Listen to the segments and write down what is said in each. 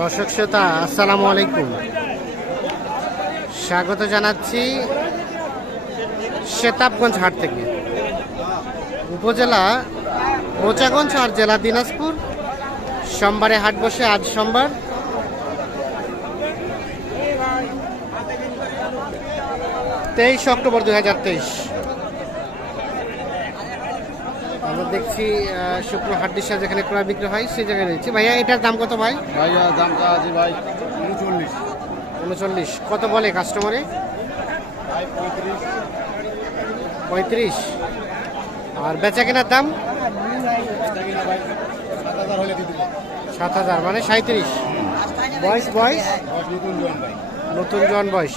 দর্শক শ্রোতা, আসসালামু আলাইকুম। স্বাগত জানাচ্ছি শেতাবগঞ্জ হাট থেকে। উপজেলা মোচাগঞ্জ আর জেলা দিনাজপুর। সোমবারে হাট বসে আজ সোমবার। তেইশ অক্টোবর দু হাজার তেইশ। আমরা দেখছি আহ, শুকনো হাড্ডিসা যেখানে ক্রয় বিক্রি হয় সেই জায়গায় রয়েছে। ভাইয়া এটার দাম কত ভাই? ভাইয়া দামটা আছে ভাই উনচল্লিশ। উনচল্লিশ। কত বলে কাস্টমারে পঁয়ত্রিশ। আর বেচা কেনার দাম? সাত হাজার মানে সাঁত্রিশ বয়স বয়স? নতুন জন নতুন জন বয়স।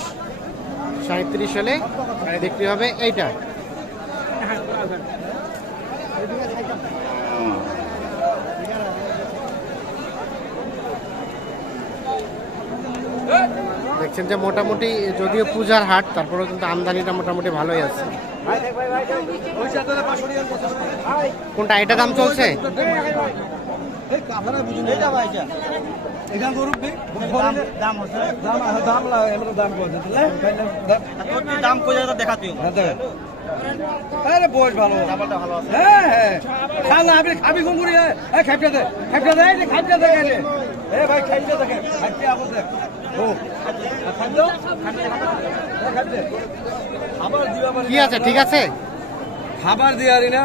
সাঁত্রিশ হলে বিক্রি হবে এইটা। দেখছেন যে মোটামুটি যদিও পূজার হাট তারপরেও কিন্তু আমদানিটা মোটামুটি ভালোই আছে। কোনটা? এটা দাম চলছে? এখান গরু দাম হচ্ছে। দাম দাম এমন দাম কই দেখা তুই আরে বয়স ভালো। ভালো আছে। হ্যাঁ হ্যাঁ। খা না আপনি খাবি কোন করে এই খাইতে দে। খাইতে দে এই খাইতে দে খাইতে এ ভাই খাইতে দে খাইতে আপন দে। ও। খাইতে খাইতে খাবার দিবা মানে কি আছে ঠিক আছে? খাবার দিয়ারি না।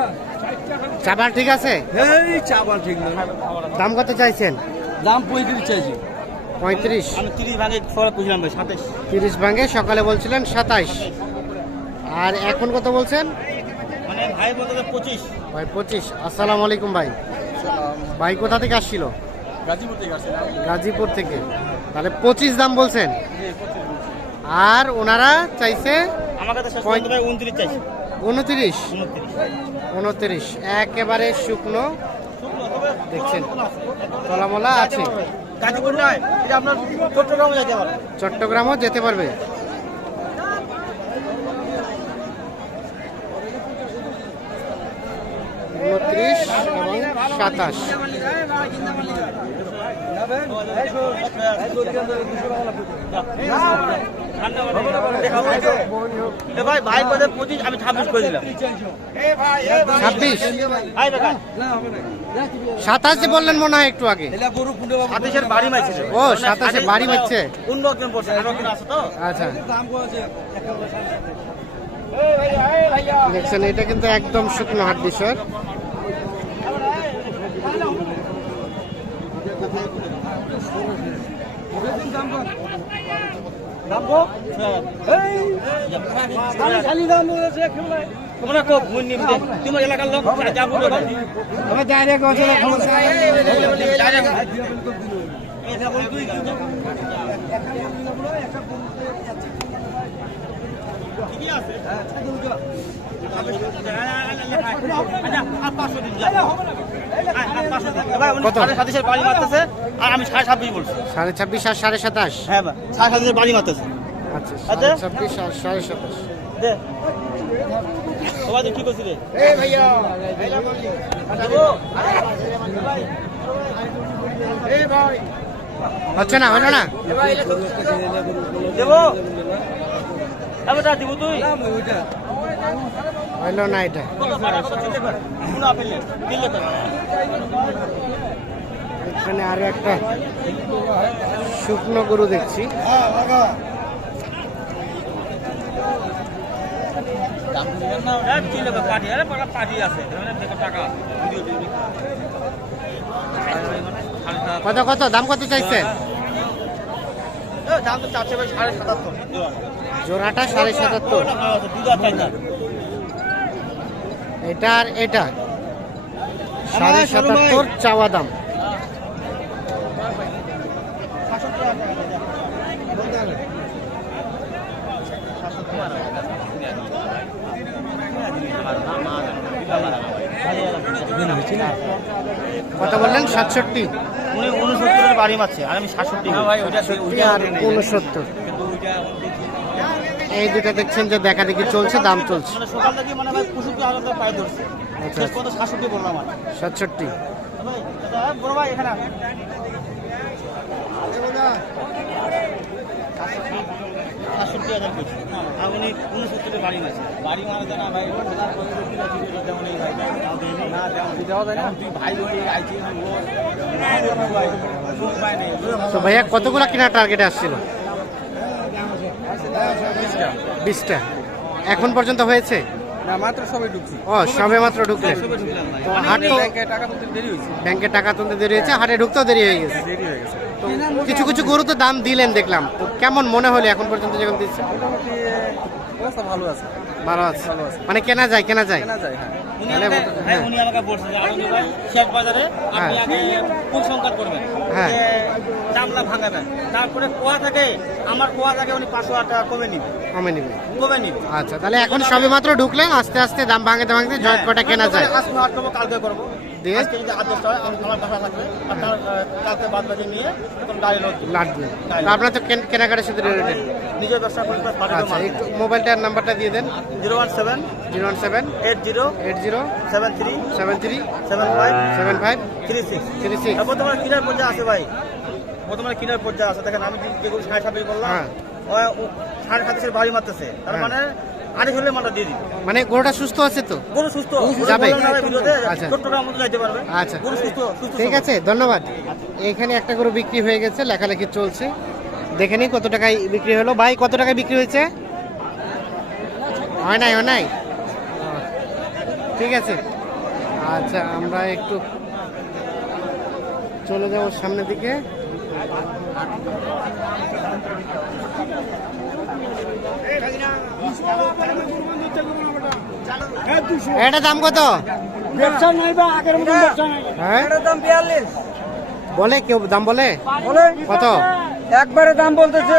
চাবার ঠিক আছে? এই চাবার ঠিক না। দাম কত চাইছেন? দাম পঁয়ত্রিশ চাইছি। পঁয়ত্রিশ। আমি তিরিশ বুঝলাম ভাই সাতাশ তিরিশ ভাঙে সকালে বলছিলেন সাতাইশ। আর এখন কত বলছেন? মানে ভাই বলতে পঁচিশ। ভাই পঁচিশ। আসসালামু আলাইকুম ভাই। ভাই কোথা থেকে আসছিল? গাজীপুর থেকে গাজীপুর থেকে। তাহলে পঁচিশ দাম বলছেন? আর ওনারা আমার কাছে উনত্রিশ চাইছি। উনত্রিশ? উনত্রিশ। উনত্রিশ। একেবারে শুকনো। দেখছেন তলামলা আছে চট্টগ্রামও যেতে পারবে উনত্রিশ এবং সাতাশ ভাই বললেন মনে হয় একটু আগে। ও, সাতাশে বাড়ি মারছে। আচ্ছা। দেখছেন এটা কিন্তু একদম শুকনো হাট বিষয় তোমরা কো ভুল তোমার এলাকার লোক যা বলবে তবে ডাইরেক্ট কত? সাতাশের বাড়ি মারতেছে আর আমি সাড়ে ছাব্বিশ বলছি। সাড়ে ছাব্বিশ আর সাড়ে সাতাশ? হ্যাঁ সাড়ে সাতাশের বাড়ি মারতেছে। আচ্ছা আচ্ছা। সাড়ে ছাব্বিশ আর সাড়ে সাতাশ। দে। সবাই কি করছি রে? হচ্ছে না হলো না? দেবো? দিব তুই? হইল না এটা। এখানে আরও একটা শুকনো গরু দেখছি। কত কত? দাম কত চাইছে দাম তো চারশো ভাই সাড়ে সাতাত্তর। জোড়াটা সাড়ে সাতাত্তর। এটা আর এটা সাড়ে সাতাত্তর চাওয়া দাম। কত বললেন? সাতষট্টি। উনি উনসত্তরের বাড়ি মারছে আর আমি সাতষট্টি উনসত্তর এই দুটা দেখছেন যে দেখা দেখি চলছে দাম চলছে। মানে মানে ধরছে। আচ্ছা। পর্যন্ত সাতষট্টি হাজার করছে। আর উনি বাড়ি আছে বাড়ি মারা যায় না ভাই যেমন এই ভাই। না দেওয়া যায় না। তুই ভাই তো ভাইয়া কতগুলো কেনার টার্গেটে আসছিল? বিশটা। এখন পর্যন্ত হয়েছে? ও সবে মাত্র ঢুকলেন। তো হাট তো টাকা তুলতে দেরি হয়েছে। ব্যাংকে টাকা তুলতে দেরি হয়েছে হাটে ঢুকতেও দেরি হয়ে গেছে। কিছু কিছু গরু তো দাম দিলেন দেখলাম। কেমন মনে হলো এখন পর্যন্ত যখন দিচ্ছে? অবস্থা ভালো আছে। ভালো আছে। ভালো আছে। মানে কেনা যায় কেনা যায়? কেনা যায় হ্যাঁ। উনি আমাকে- হ্যাঁ। উনি আমাকে বলছে যে আনন্দ ভাই শেখ বাজারে আপনি হ্যাঁ। আগে কোন সংকার করবেন। হ্যাঁ। ভাঙাবেন তারপরে কোয়া থাকে আমার কোয়া থাকে উনি পাঁচশো টাকা কমে নিবে। কমে নিবে। কমে নিবে। আচ্ছা তাহলে এখন সবে মাত্র ঢুকলেন আস্তে আস্তে দাম ভাঙতে ভাঙতে জয় কটা কেনা যায়। আজকে হাট করব কালকে করব। দিয়ে? আজকে যদি আট হয় আমি আমার আর তার আহ, কালকে বাদ বাকি নিয়ে তখন গাড়ি লোড লাগবে আপনার তো কেন- কেনাকাটা শুধু রিলেটেড নিজের ব্যবসা করি প্লাস আচ্ছা একটু মোবাইলটার নাম্বারটা দিয়ে দেন। Zero one seven zero one seven eight zero eight zero seven three seven three seven five seven five three six. Three six. বর্তমানে কিনার পর্যায়ে আছে ভাই? বর্তমানে কিনার পর্যায়ে আছে? দেখেন আমি যেগুলো সাড়ে সাত করলাম হ্যাঁ। সাড়ে সাতাশের বাড়ি মারতেছে। তার হ্যাঁ। মানে আড়াই হলে মালটা দিয়ে দিবে। মানে গরুটা সুস্থ আছে তো? গরু সুস্থ। যাবে? আচ্ছা। ছোট্টটার মতো যাইতে পারবে। আচ্ছা। গরু সুস্থ সুস্থ ঠিক আছে ধন্যবাদ। এখানে একটা গরু বিক্রি হয়ে গেছে লেখালেখি চলছে। দেখে নিই কত টাকায় বিক্রি হলো। ভাই কত টাকায় বিক্রি হয়েছে? হয় নাই হয় নাই? ঠিক আছে। আচ্ছা আমরা একটু চলে যাব সামনের দিকে। এটা দাম কত? হ্যাঁ? দাম বিয়াল্লিশ। বলে কেউ দাম বলে? বলে। কত? একবারে দাম বলতেছে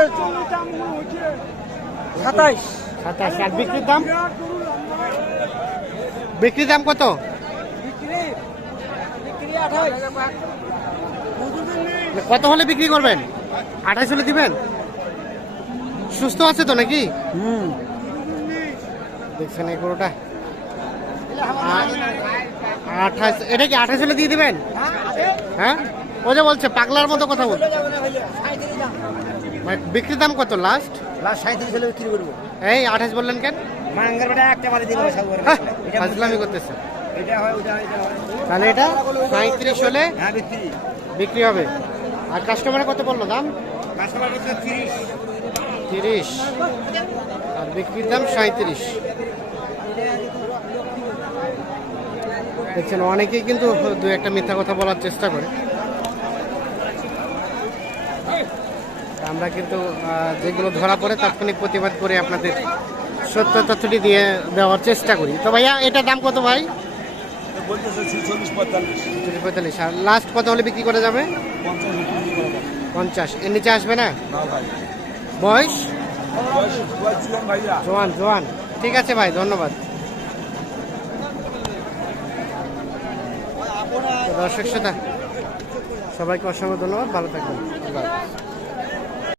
সাতাইশ। সাতাশ আর বিক্রির দাম? বিক্রির দাম কত? কত হলে বিক্রি করবেন? আঠাইশ হলে দিবেন? সুস্থ আছে তো নাকি? দেখছেন এই গরুটা? আঠাশ এটা কি আঠাশ হলে দিয়ে দিবেন? হ্যাঁ? ও যে বলছে পাগলার মতো কথা বল মানে বিক্রির দাম কত লাস্ট লাস্ট সাঁত্রিশ হলে বিক্রি করব। এই আঠাশ বললেন কেন? মাঙ্গার বেটা একটা বাড়ি দিবে হ্যাঁ, ফাজলামি করতেছে। তাহলে এটা সাঁত্রিশ হলে হ্যাঁ বিক্রি। বিক্রি হবে। আর কাস্টমারে কত বলল দাম? কাস্টমার তিরিশ। তিরিশ আর বিক্রির দাম সাঁত্রিশ দেখছেন অনেকেই কিন্তু দু একটা মিথ্যা কথা বলার চেষ্টা করে। আমরা কিন্তু যেগুলো ধরা পড়ে তাৎক্ষণিক প্রতিবাদ করে আপনাদের সত্য তথ্যটি দিয়ে দেওয়ার চেষ্টা করি। তো ভাইয়া এটার দাম কত ভাই? চল্লিশ পঁয়তাল্লিশ। আর লাস্ট কত হলে বিক্রি করা যাবে। পঞ্চাশ। এর নিচে আসবে না? না ভাই। বয়স? জোয়ান জোয়ান ঠিক আছে ভাই ধন্যবাদ। দর্শক শ্রোতা সবাইকে অসংখ্য ধন্যবাদ ভালো থাকবেন।